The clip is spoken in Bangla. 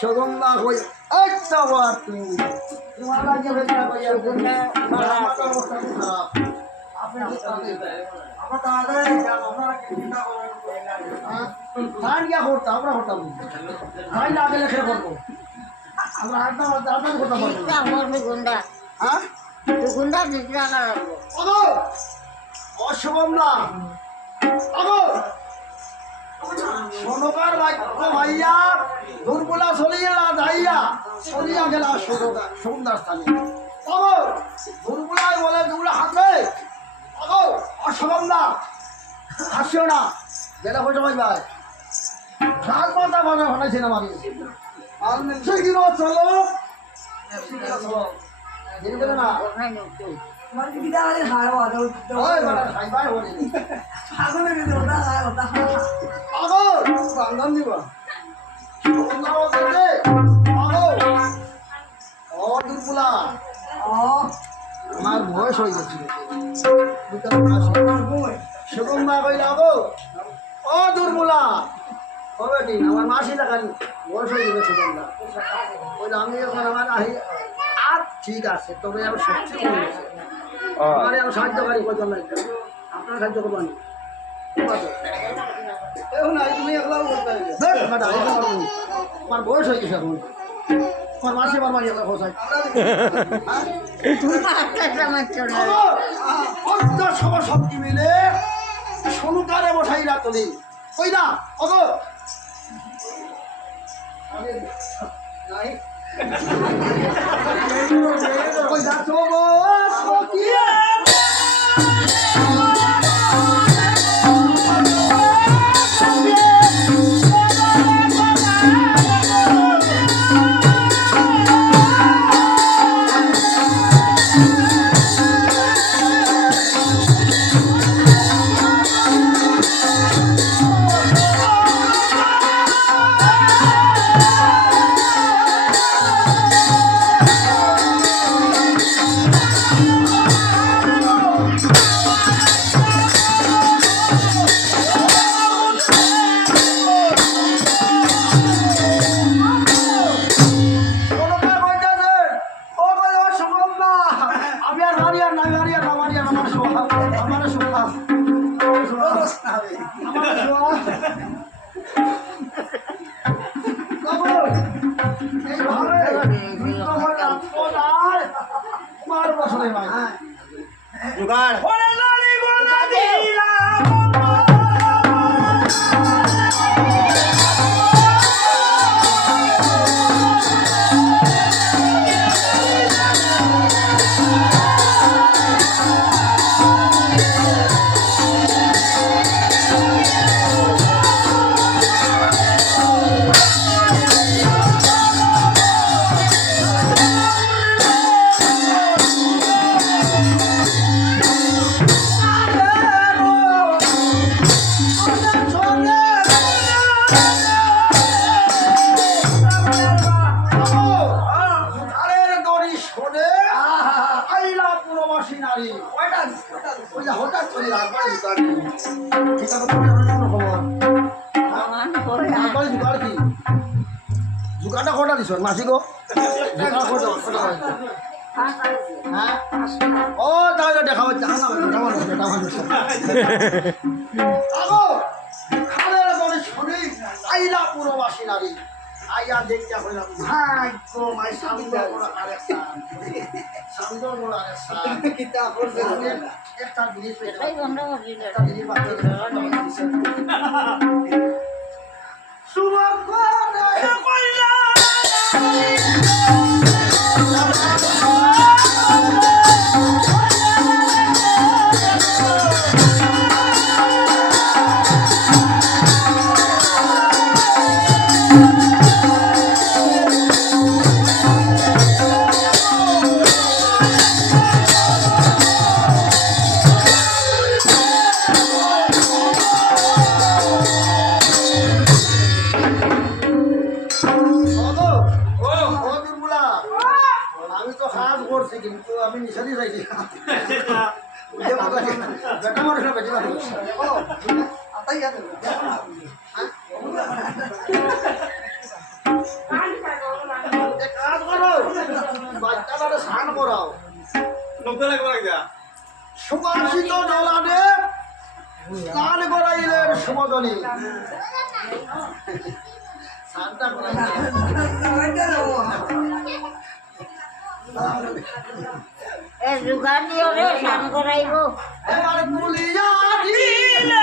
আছে সুগন্ধা কই একটা বার তুমি তোমার লাগে বেটা ধান গিয়া করতাম আমরা করতাম ধান না। গেলে খেয়ে করব আমরা আড্ডা আড্ডা করতাম পারব। গুন্ডা। হ্যাঁ? গুন্ডা দিতে টাকা অশুভম না। আগো দুর্বলা চলিয়া না যাইয়া চলিয়া গেলা সুন্দর স্থানে। আগো দুর্বলায় বলে দুর্বলা হাতে আগো অশুভম না। হাসিও না। গেলে হয়ে ভাই ভাই ঢাক মাথা মাথা ঘটাইছে না মারি সেদিন চলো? না ও নাই নতুন ওই বেটা খাইবাই হলে। আগো বান্ধন দিব। আমার বয়স হয়ে গেছে। সেরকম না কইলে আগো ও দুর্মুলা ও বেটি আমার মাসি লাগানি বয়স হয়ে গেছে ওই আমি এখন আমার আহি আর ঠিক আছে তবে আমার সত্যি হয়ে গেছে আমার সাহায্যকারী কজন নাই আপনার সাহায্য করবেন? ঠিক আছে। ধুর, বেটা, এই তো পারব আমার বয়স হয়ে গেছে এখন। আমার মাসে আমার মাঝে কথা খোঁজাই তুই একটা সময় চলে অর্ধ সব শক্তি মিলে সনুকারে বসাইলা তুলি ওই না? অত আমি আর মারি আর না, মারি আর না, মারি আর না, আমার সোহা, আমার। আমার হঠাৎ খবর করে কি কটা দিছ মাসি গো? হ্যাঁ ও তাহলে দেখা হচ্ছে দেখা হচ্ছে দেখা হচ্ছে আইলা পুরবাসী নারী। আইয়া দেখতে হইলাম ভাই তো মাই বড় আরেকটা। সামনে বড় আরেকটা। একটা জিনিস একটা জিনিস বাকি শুভ করে কিন্তু আমি নিশানি চাইছি বেটা মানুষ না বেটি মানুষ। কাজ করো স্নান করাও। সুবাসিত জলানে স্নান করাইলেন সুমদনী। স্নানটা এ জোগাড় দিও রে স্নান করাইব। এবার তুলিয়া দিলে।